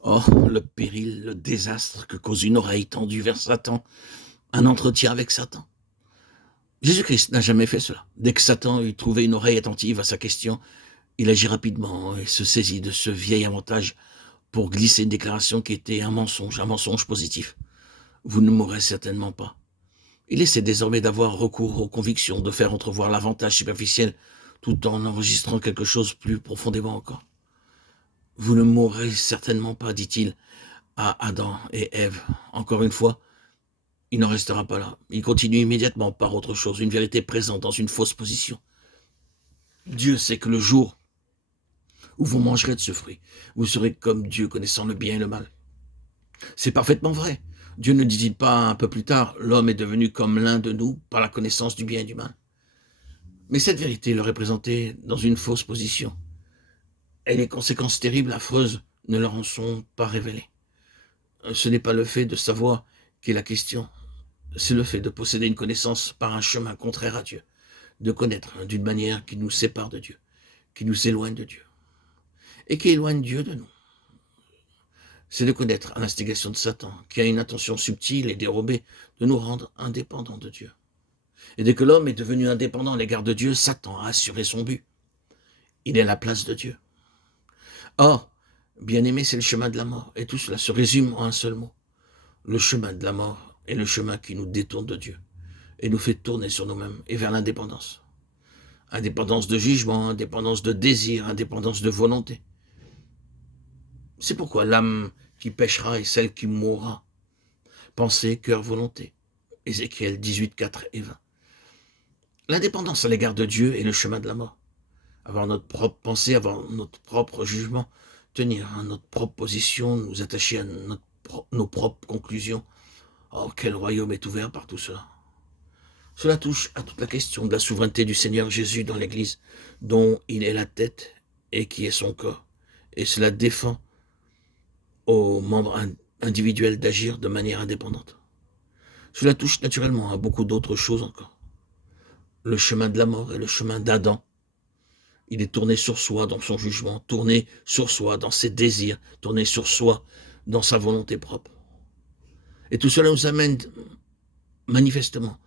Oh, le péril, le désastre que cause une oreille tendue vers Satan, un entretien avec Satan. Jésus-Christ n'a jamais fait cela. Dès que Satan eut trouvé une oreille attentive à sa question, il agit rapidement et se saisit de ce vieil avantage pour glisser une déclaration qui était un mensonge positif. Vous ne mourrez certainement pas. Il essaie désormais d'avoir recours aux convictions, de faire entrevoir l'avantage superficiel, tout en enregistrant quelque chose plus profondément encore. Vous ne mourrez certainement pas, dit-il à Adam et Ève. Encore une fois, il n'en restera pas là. Il continue immédiatement par autre chose, une vérité présente dans une fausse position. Dieu sait que le jour où vous mangerez de ce fruit, vous serez comme Dieu, connaissant le bien et le mal. C'est parfaitement vrai. Dieu ne dit-il pas un peu plus tard, l'homme est devenu comme l'un de nous par la connaissance du bien et du mal. Mais cette vérité leur est présentée dans une fausse position. Et les conséquences terribles, affreuses, ne leur en sont pas révélées. Ce n'est pas le fait de savoir qui est la question, c'est le fait de posséder une connaissance par un chemin contraire à Dieu, de connaître d'une manière qui nous sépare de Dieu, qui nous éloigne de Dieu, et qui éloigne Dieu de nous. C'est de connaître à l'instigation de Satan, qui a une intention subtile et dérobée de nous rendre indépendants de Dieu. Et dès que l'homme est devenu indépendant à l'égard de Dieu, Satan a assuré son but. Il est à la place de Dieu. Or, bien-aimé, c'est le chemin de la mort, et tout cela se résume en un seul mot. Le chemin de la mort est le chemin qui nous détourne de Dieu, et nous fait tourner sur nous-mêmes et vers l'indépendance. Indépendance de jugement, indépendance de désir, indépendance de volonté. C'est pourquoi l'âme qui péchera est celle qui mourra. Pensée, cœur, volonté. Ézéchiel 18, 4 et 20. L'indépendance à l'égard de Dieu est le chemin de la mort. Avoir notre propre pensée, avoir notre propre jugement, tenir à notre propre position, nous attacher à nos propres conclusions. Oh, quel royaume est ouvert par tout cela. Cela touche à toute la question de la souveraineté du Seigneur Jésus dans l'Église, dont il est la tête et qui est son corps. Et cela défend aux membres individuels d'agir de manière indépendante. Cela touche naturellement à beaucoup d'autres choses encore. Le chemin de la mort est le chemin d'Adam. Il est tourné sur soi dans son jugement, tourné sur soi dans ses désirs, tourné sur soi dans sa volonté propre. Et tout cela nous amène manifestement,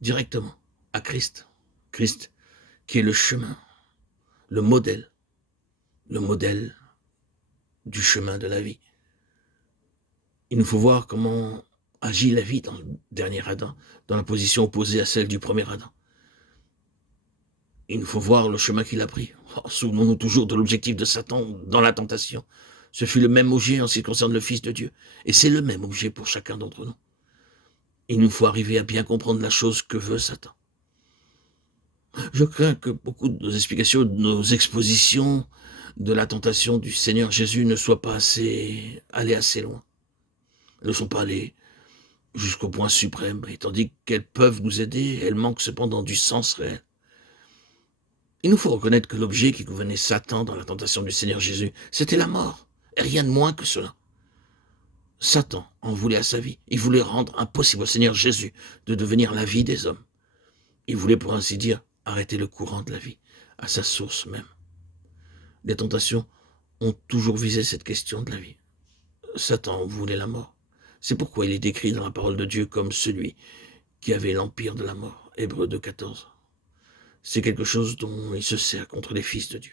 directement, à Christ. Christ qui est le chemin, le modèle du chemin de la vie. Il nous faut voir comment agit la vie dans le dernier Adam, dans la position opposée à celle du premier Adam. Il nous faut voir le chemin qu'il a pris. Oh, souvenons-nous toujours de l'objectif de Satan dans la tentation. Ce fut le même objet en ce qui concerne le Fils de Dieu. Et c'est le même objet pour chacun d'entre nous. Il nous faut arriver à bien comprendre la chose que veut Satan. Je crains que beaucoup de nos explications, de nos expositions de la tentation du Seigneur Jésus ne soient pas allées assez loin. Elles ne sont pas allées jusqu'au point suprême, et tandis qu'elles peuvent nous aider, elles manquent cependant du sens réel. Il nous faut reconnaître que l'objet qui gouvernait Satan dans la tentation du Seigneur Jésus, c'était la mort, et rien de moins que cela. Satan en voulait à sa vie. Il voulait rendre impossible au Seigneur Jésus de devenir la vie des hommes. Il voulait, pour ainsi dire, arrêter le courant de la vie, à sa source même. Les tentations ont toujours visé cette question de la vie. Satan voulait la mort. C'est pourquoi il est décrit dans la parole de Dieu comme celui qui avait l'empire de la mort. Hébreux 2, 14. C'est quelque chose dont il se sert contre les fils de Dieu.